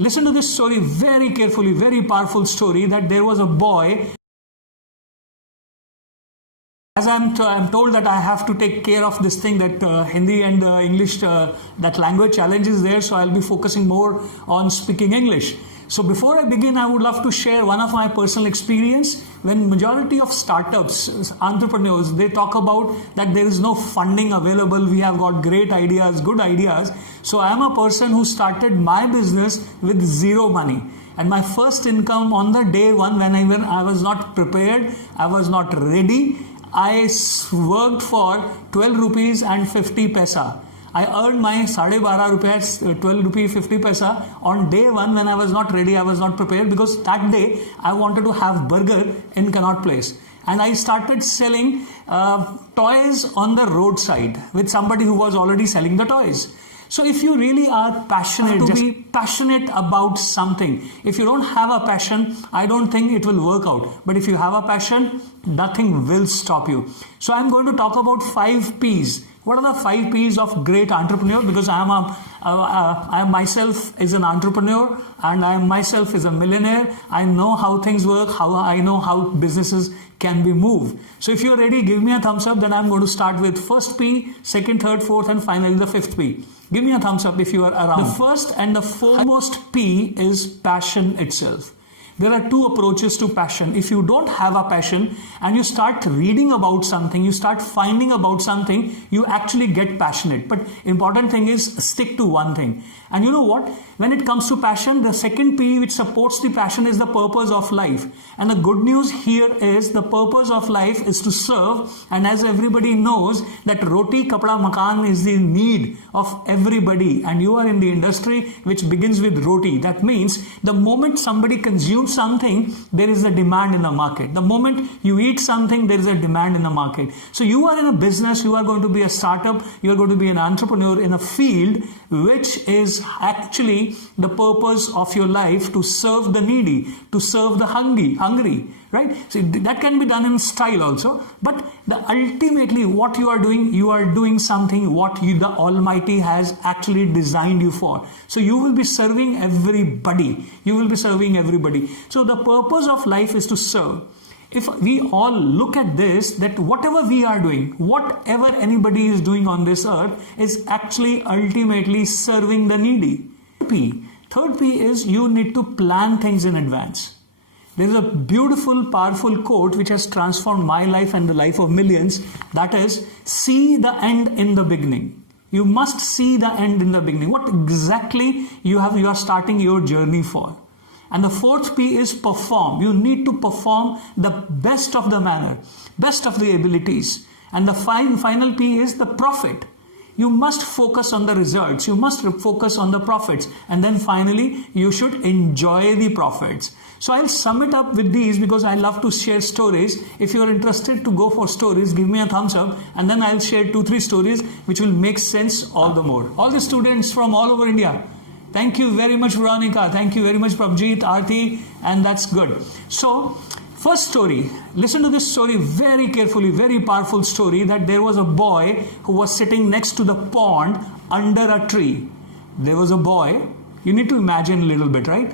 listen to this story very carefully, very powerful story, that there was a boy. As I'm told that I have to take care of this thing, that Hindi and English, that language challenge is there, so I'll be focusing more on speaking English. So before I begin, I would love to share one of my personal experience. When majority of startups, entrepreneurs, they talk about that there is no funding available, we have got great ideas, good ideas. So I am a person who started my business with zero money. And my first income on the day one, when I was not prepared, I was not ready, I worked for 12 rupees and 50 paisa. I earned my 12.5 rupees, 12 rupees 50 paisa on day one when I was not ready, I was not prepared, because that day I wanted to have burger in Connaught Place. And I started selling toys on the roadside with somebody who was already selling the toys. So if you really are passionate, to be passionate about something. If you don't have a passion, I don't think it will work out. But if you have a passion, nothing will stop you. So I'm going to talk about 5 P's. What are the 5 P's of great entrepreneur? Because I myself is an entrepreneur, and I myself is a millionaire. I know how things work, I know how businesses can be moved. So if you're ready, give me a thumbs up. Then I'm going to start with first P, second, third, fourth, and finally the 5th P. Give me a thumbs up if you are around. The first and the foremost P is passion itself. There are 2 approaches to passion. If you don't have a passion and you start reading about something, you start finding about something, you actually get passionate. But important thing is stick to one thing. And you know what? When it comes to passion, the second P which supports the passion is the purpose of life. And the good news here is the purpose of life is to serve. And as everybody knows that roti, kapda, makan is the need of everybody. And you are in the industry which begins with roti. That means the moment somebody consumes something, there is a demand in the market. The moment you eat something, there is a demand in the market. So you are in a business, you are going to be a startup, you are going to be an entrepreneur in a field which is actually the purpose of your life, to serve the needy, to serve the hungry, right? So that can be done in style also, but ultimately what you are doing something what the Almighty has actually designed you for. So you will be serving everybody. So the purpose of life is to serve. If we all look at this, that whatever we are doing, whatever anybody is doing on this earth is actually ultimately serving the needy. Third P is you need to plan things in advance. There is a beautiful, powerful quote which has transformed my life and the life of millions. That is, see the end in the beginning. You must see the end in the beginning. What exactly you are starting your journey for. And the 4th P is perform. You need to perform the best of the manner, best of the abilities. And the final P is the profit. You must focus on the results. You must focus on the profits. And then finally, you should enjoy the profits. So I'll sum it up with these because I love to share stories. If you are interested to go for stories, give me a thumbs up. And then I'll share 2-3 stories which will make sense all the more. All the students from all over India. Thank you very much, Veronica. Thank you very much, Prabjeet, Aarti, and that's good. So, first story. Listen to this story very carefully, very powerful story, that there was a boy who was sitting next to the pond under a tree. There was a boy, you need to imagine a little bit, right?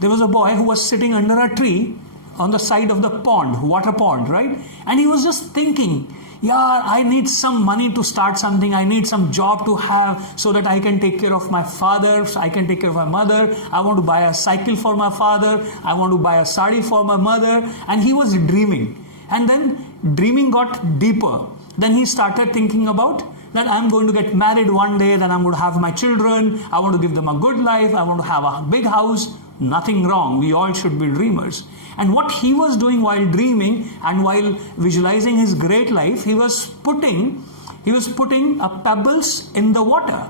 There was a boy who was sitting under a tree on the side of the pond, water pond, right? And he was just thinking, yeah, I need some money to start something. I need some job to have so that I can take care of my father. I can take care of my mother. I want to buy a cycle for my father. I want to buy a sari for my mother. And he was dreaming. And then dreaming got deeper. Then he started thinking about that I'm going to get married one day. Then I'm going to have my children. I want to give them a good life. I want to have a big house. Nothing wrong. We all should be dreamers. And what he was doing while dreaming and while visualizing his great life, he was putting pebbles in the water,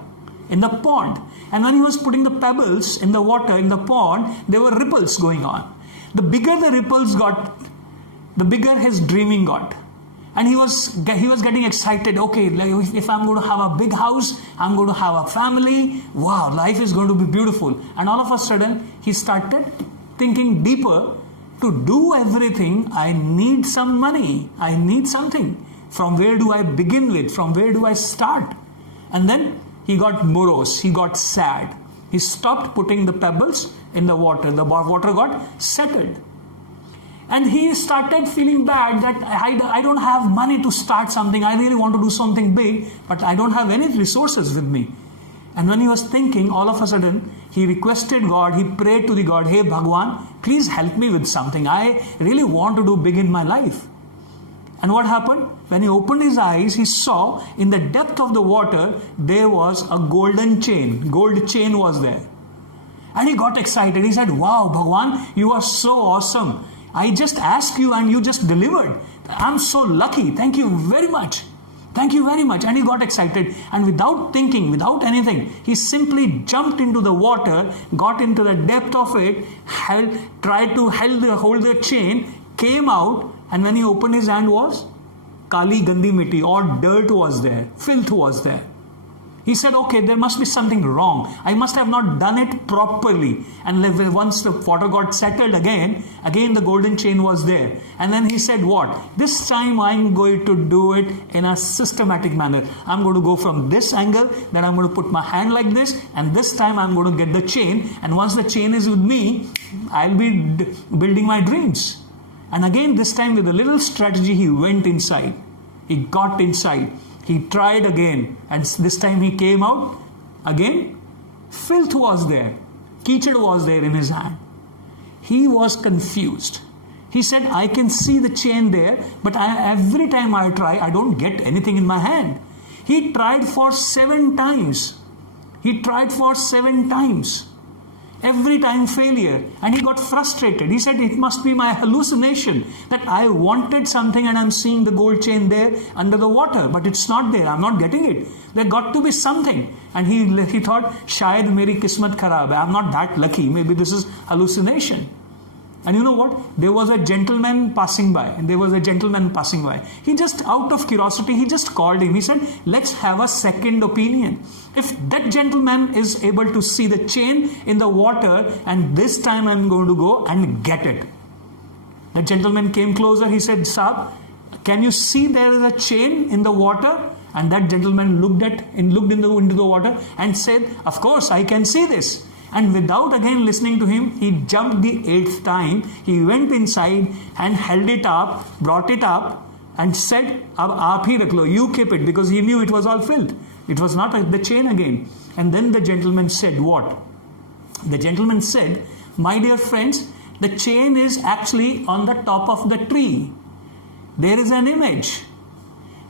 in the pond. And when he was putting the pebbles in the water, in the pond, there were ripples going on. The bigger the ripples got, the bigger his dreaming got. And he was getting excited. Okay, if I'm going to have a big house, I'm going to have a family. Wow, life is going to be beautiful. And all of a sudden, he started thinking deeper. To do everything, I need some money. I need something. From where do I begin with? From where do I start? And then he got morose. He got sad. He stopped putting the pebbles in the water. The water got settled. And he started feeling bad that I don't have money to start something. I really want to do something big, but I don't have any resources with me. And when he was thinking, all of a sudden, he requested God, he prayed to the God, hey Bhagwan, please help me with something. I really want to do big in my life. And what happened? When he opened his eyes, he saw in the depth of the water, there was a golden chain. Gold chain was there. And he got excited. He said, wow, Bhagwan, you are so awesome. I just asked you and you just delivered. I'm so lucky. Thank you very much. Thank you very much. And he got excited. And without thinking, without anything, he simply jumped into the water, got into the depth of it, tried to hold the chain, came out, and when he opened his hand was Kali Gandhi Miti, or dirt was there, filth was there. He said, okay, there must be something wrong. I must have not done it properly. And once the water got settled again the golden chain was there. And then he said, what? This time I'm going to do it in a systematic manner. I'm going to go from this angle, then I'm going to put my hand like this, and this time I'm going to get the chain. And once the chain is with me, I'll be building my dreams. And again, this time with a little strategy, he went inside. He got inside. He tried again, and this time he came out. Again, filth was there. Kichad was there in his hand. He was confused. He said, I can see the chain there, but every time I try, I don't get anything in my hand. He tried for 7 times. He tried for 7 times. Every time failure. And he got frustrated. He said, it must be my hallucination that I wanted something and I'm seeing the gold chain there under the water, but it's not there. I'm not getting it. There got to be something. And he thought, shayad meri kismat kharab hai. I'm not that lucky. Maybe this is hallucination. And you know what? There was a gentleman passing by. He just, out of curiosity, he just called him. He said, let's have a second opinion. If that gentleman is able to see the chain in the water, and this time I'm going to go and get it. The gentleman came closer. He said, Saab, can you see there is a chain in the water? And that gentleman looked into the water and said, of course, I can see this. And without again listening to him, he jumped the 8th time. He went inside and held it up, brought it up, and said, Ab aap hi rakh lo, you keep it, because he knew it was all filth. It was not the chain again. And then the gentleman said, what? The gentleman said, my dear friends, the chain is actually on the top of the tree. There is an image.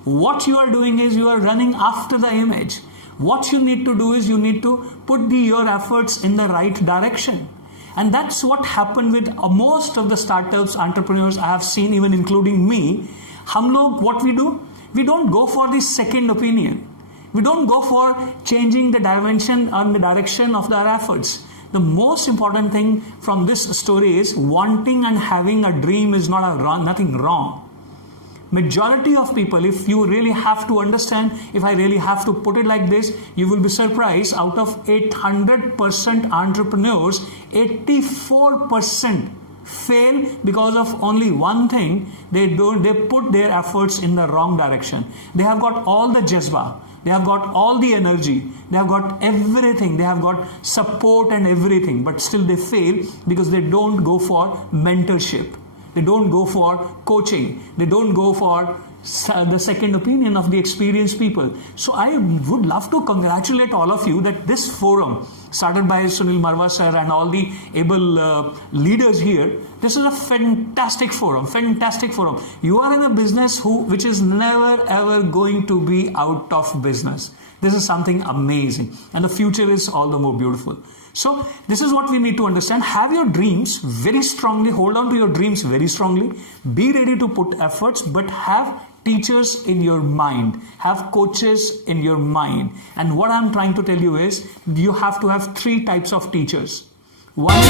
What you are doing is you are running after the image. What you need to do is you need to put your efforts in the right direction. And that's what happened with most of the startups, entrepreneurs I have seen, even including me. What we do? We don't go for the second opinion. We don't go for changing the dimension and the direction of our efforts. The most important thing from this story is wanting and having a dream is nothing wrong. Majority of people, if you really have to understand, if I really have to put it like this, you will be surprised. Out of 800% entrepreneurs, 84% fail because of only one thing. They put their efforts in the wrong direction. They have got all the jazba. They have got all the energy. They have got everything. They have got support and everything. But still they fail because they don't go for mentorship. They don't go for coaching. They don't go for the second opinion of the experienced people. So I would love to congratulate all of you that this forum, started by Sunil Marwa sir and all the able leaders here, this is a fantastic forum. You are in a business which is never ever going to be out of business. This is something amazing. And the future is all the more beautiful. So this is what we need to understand. Have your dreams very strongly. Hold on to your dreams very strongly. Be ready to put efforts, but have teachers in your mind. Have coaches in your mind. And what I'm trying to tell you is you have to have 3 types of teachers. One is